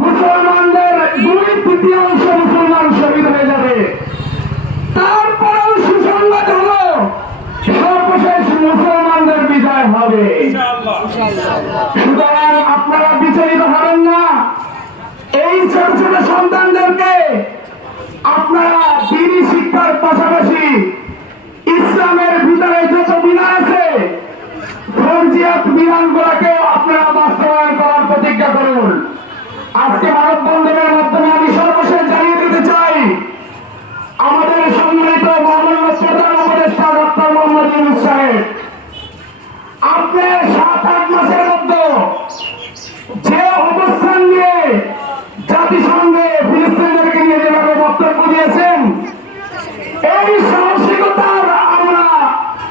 মুসলমানদের 2/3 মুসলমান শহীদ হয়ে যাবে। তারপরেও সুসংবাদ হলো সর্বশেষ মুসলমানদের বিজয় হবে। সুতরাং আপনারা বিচলিত হবেন না। এই ছোট ছোট সন্তানদেরকে আপনারা দিনী শিক্ষার পাশাপাশি ইসলামের ভিতরে যত বিধান আছে ফরজিয়াত বিধানগুলোকেও আপনারা বাস্তবায়ন করার প্রতিজ্ঞা করুন। আজকে মানববন্ধনের মাধ্যমে আমি সর্বশেষ জানিয়ে দিতে চাই, আমাদের সম্মানিত মহামান্য প্রধান উপদেষ্টা ডক্টর মোহাম্মদ ইউনূস সাহেব, আপনি 7-8 মাসের মধ্যে যে অবস্থান নিয়ে জাতিসংঘে ফিলিস্তিনিদেরকে নিয়ে যেভাবে বক্তব্য দিয়েছেন, এই সাহসিকতার আমরা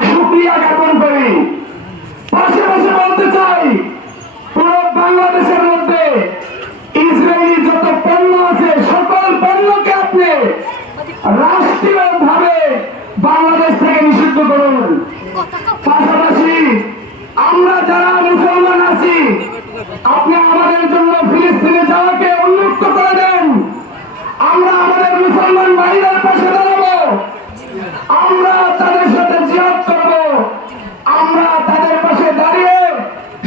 শুকরিয়া জ্ঞাপন করি। পাশাপাশি বলতে চাই, পুরো বাংলাদেশের মধ্যে ইসরায়েলি যত পণ্য আছে সকল পণ্যকে আপনি রাষ্ট্রীয়ভাবে বাংলাদেশ থেকে নিষিদ্ধ করুন। পাশাপাশি আমরা যারা মুসলমান আছি, আপনি আমাদের জন্য ফিলিস্তিনে যাওয়াকে উন্মুক্ত করে দেন। আমরা আমাদের মুসলমান ভাইদের পাশে দাঁড়াবো, আমরা তাদের সাথে জিহাদ করব, আমরা তাদের পাশে দাঁড়িয়ে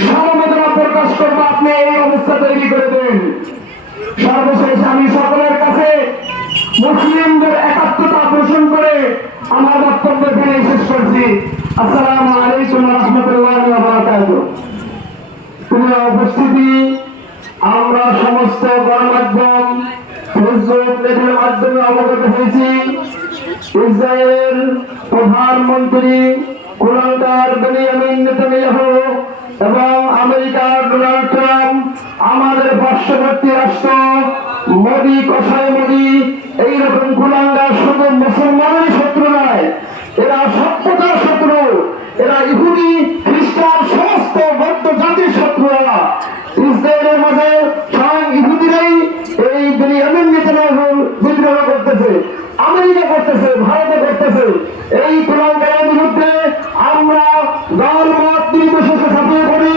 সমবেদনা প্রকাশ করবো। আপনি এই অবস্থা তৈরি করে দেন। সর্বশেষ আমি সকলের কাছে মুসলিমদের একাত্মতা পোষণ করে আমার বক্তব্য এখানে শেষ করছি। আসসালামু আলাইকুম ওয়া রাহমাতুল্লাহি ওয়া বারাকাতুহু। প্রিয় উপস্থিতি, আমরা সমস্ত গণমাধ্যম ফেসবুক এর মাধ্যমে অবগত হয়েছি, ইসরায়েল প্রধানমন্ত্রী কুলাঙ্গার বেনিয়ামিন নেতানিয়াহু এবং আমেরিকার ডোনাল্ড ট্রাম্প আমাদের পার্শ্ববর্তী রাষ্ট্র মোদী কসাই মোদী এইরকম কুলাঙ্গার শুধু মুসলমানের শত্রু নয়, এরা সভ্যতার শত্রু, এরা ইহুদি খ্রিস্টান সমস্ত বৌদ্ধ জাতির শত্রুরা। ইসরায়েলের মধ্যে স্বয়ং ইহুদিরাই এই বেনিয়ামিন নেতানিয়াহুর বিদ্রোহ করতেছে, আমেরিকা করতেছে, ভারতে করতেছে। এই কুলাঙ্গারের বিরুদ্ধে আমরা দল মত নির্বিশেষে ঝাঁপিয়ে পড়ি